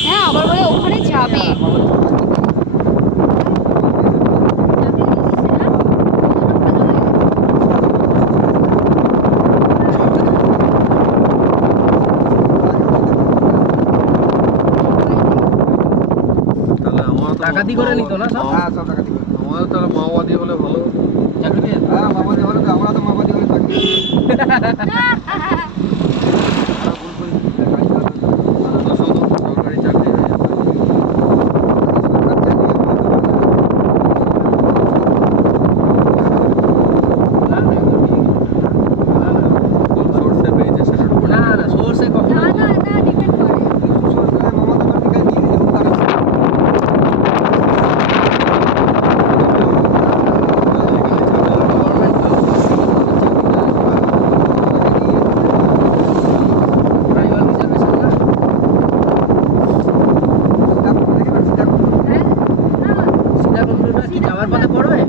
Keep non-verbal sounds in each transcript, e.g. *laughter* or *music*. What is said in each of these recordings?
হ্যাঁ আবার বলে ওখানে যাবে। তাহলে আমার তো ডাকাতি করে নিত না সব? হ্যাঁ সব টাকা দিবে আমাদের তাহলে মাওবাদী হলে ভালো। চাকরি হ্যাঁ মামাদি হলে তো আমরা তো মামাদি হলে থাকি *laughs* তো শুধু সরকারি চাকরি হয়ে যাবে। না না একদম ঠিক। না, না। কোন সোর্সে পেয়েছে সেটার উপর না না সোর্সে কখনো ট্রাইবাল রিজার্ভেশন না সীতাকুণ্ডটা কি যাওয়ার পথে পড়বে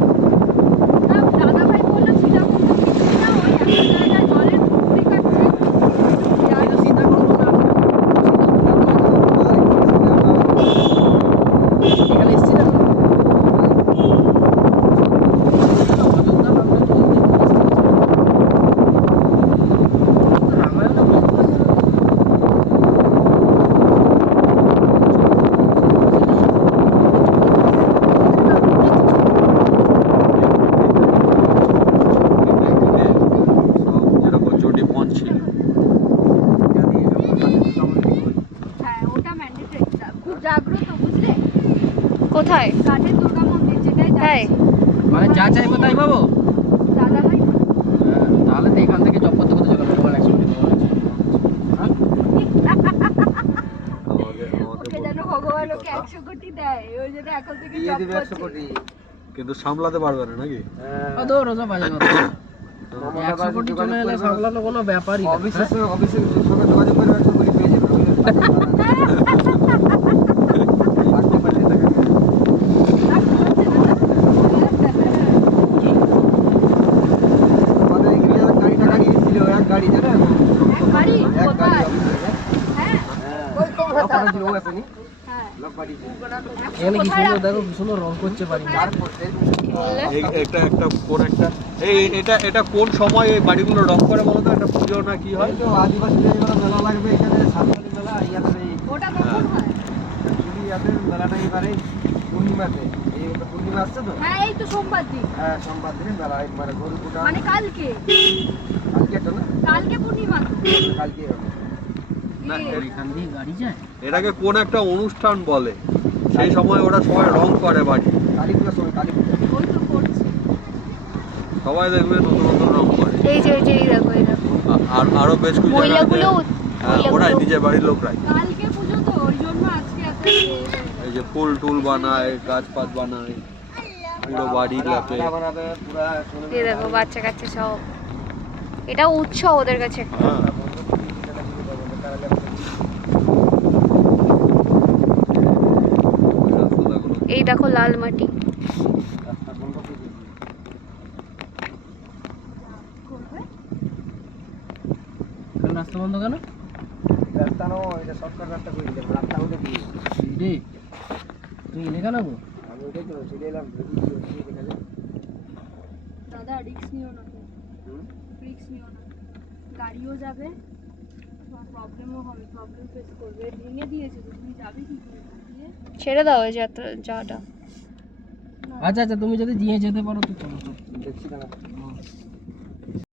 কিন্তু সীতাকুণ্ড না এখানে এসছি না অযোধ্যা বাংলা তো রামায়ণটা বলতে পারি না। সব যেরকম চটি পঞ্চ ছিল হ্যাঁ ওটা ম্যান্ডেটরি খুব জাগ্রত বুঝলে কোথায়? কাঠের দুর্গা মন্দির যেটাই তাই? মানে যা চাইব তাই পাবো? দাদা ভাই হ্যাঁ, তাহলে তো এখান থেকে জব করতে করতে চলে যাব একশো। হ্যাঁ? ভগবান ওকে একশো কোটি দেয় ওই জন্য এখন থেকে জব করছে। কিন্তু সামলাতে পারবে না নাকি? রোজা বাজে একশো কোটি চলে এলে সামলানো কোনো ব্যাপারই হ্যাঁ? অফিসের সঙ্গে যোগাযোগ করে একশো কোটি পেয়ে যাবে। গাড়ি জানেন এক গাড়ি কোথায় হ্যাঁ। লোক ও আসেনি হ্যাঁ। লোক পাঠিয়েছিল এখানে কি সুন্দর দেখো সুন্দর রং করছে বাড়ি। বললে এই একটা একটা কোন একটা এই এটা এটা কোন সময় এই বাড়িগুলো রং করে বলো তো? একটা পুজো না কি হয়? হয়তো আদিবাসীদের মেলা লাগবে এখানে সাতকালী মেলা ওটা কখন হয়? ইয়াদের মেলাটা এবারে পূর্ণিমাতে। এই পূর্ণিমা আসছে তো? হ্যাঁ এই তো সোমবার দিন। হ্যাঁ সোমবার দিনে মেলা একবারে গরু কুটা। মানে কালকে। কালকে একটা না? কালকে পূর্ণিমা। কালকে হবে। এটাকে কোন একটা অনুষ্ঠান বলে সেই সময় ওরা সবাই রং করে বাড়ি। কালী পূজার সময় কালী পূজা ওই তো করছে। সবাই দেখবে নতুন নতুন রং করে। এই যে এই যে এই দেখো আর আরও বেশ কিছু মহিলাগুলো হ্যাঁ ওরাই নিজের বাড়ির লোকরাই। কালকে পুজো তো ওই জন্য আজকে এত ইয়ে। এই যে ফুল টুল বানায় গাছ পাত বানায় পুরো বাড়ি পুরা এই দেখো বাচ্চা কাচ্চা সব। এটা উৎসব ওদের কাছে। হ্যাঁ। এই দেখো লাল মাটি। রাস্তা বন্ধ কেন? রাস্তা নো এটা শর্টকাট রাস্তা করে দিলাম রাস্তা উঠে দিয়ে তুই এলে কেন গো আমি ওটাই তো চলে এলাম দাদা রিক্স নিও না রিক্স নিও না। গাড়িও যাবে তোমার প্রবলেমও হবে প্রবলেম ফেস করবে। ভেঙে দিয়েছে তো তুমি যাবে কি করে? ছেড়ে দাও এই যাত্রা যাওয়াটা। আচ্ছা আচ্ছা তুমি যদি দিয়ে যেতে পারো তো চলো। দেখছি না